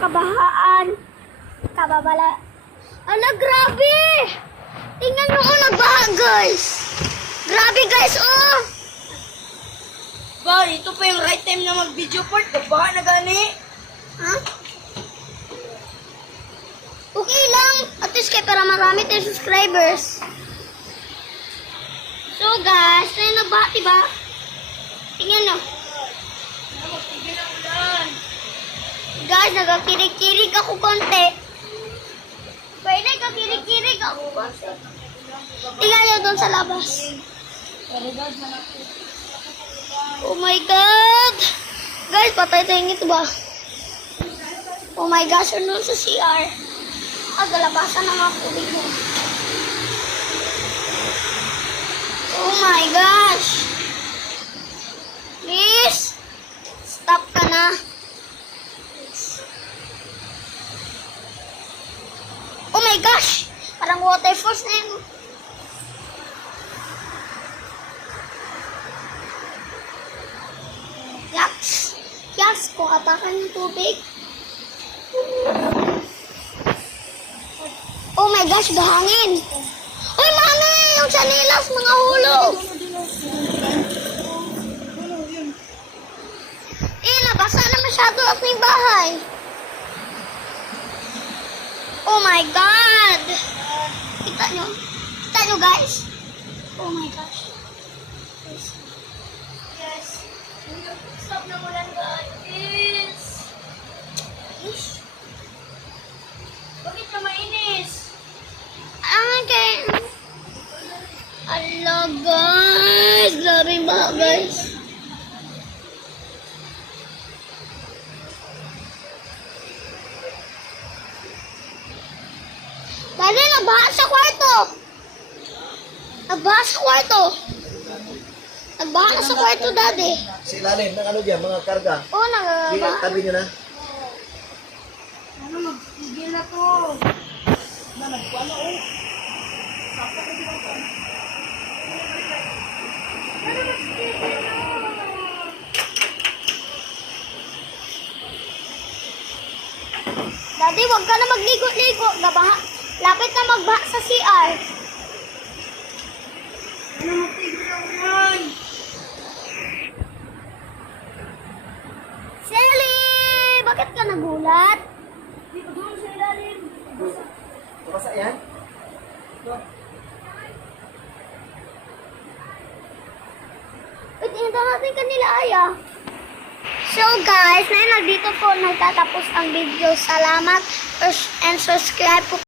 kabahaan. Kababala. Ala, grabe! Tingnan mo, oh, nagbaha, guys. Grabe, guys, oh. Ba, ito pa yung right time na mag-video part. Baka na gani. Ha? Okay lang. At least kaya para marami tayong subscribers. So, guys, na nagbaha, diba? Tingnan nyo. Tigil ang ulan. Guys, nagkakirig-kirig ako konti. Pwede kakirig-kirig ako konti. Tingnan nyo doon sa labas. Oh my God! Guys, patay tayo ito ba? Oh my gosh, ano sa CR? Galabasan na nga tubig mo. Oh my gosh! Please! Stop ka na. Oh my gosh! Parang water force na yun. Yaks! Yaks! Kung atakan yung tubig. Oh my gosh! Bahangin! Uy, mami! Yung sanilas, mga hulog! Nabasa na masyado at may bahay. Oh my God! Kita nyo? Kita nyo, guys? Oh my gosh. Yes. Stop na ulan, guys. Bakit na mainis? Okay. Ala, guys. Grabe ba, guys? Dali, nagbaha sa kwarto. Nagbaha sa kwarto. Nagbaha na sa kwarto, daddy. Si ilalim ng ano dyan, mga karga. Oh, Sige, nagbaha. tabi nyo na. Ano, magtigil na to. Nagkuano, oh. Daddy, wag ka na magligo-ligo. Nabaha. Lapit na magbaha sa CR. Ano, magtigil na ulan. Selly! Bakit ka nagulat? Di ko doon sa ilalim. Basa yan? Wait, hinta natin kanila, Aya. So guys, nandito po nagtatapos ang video. Salamat and subscribe po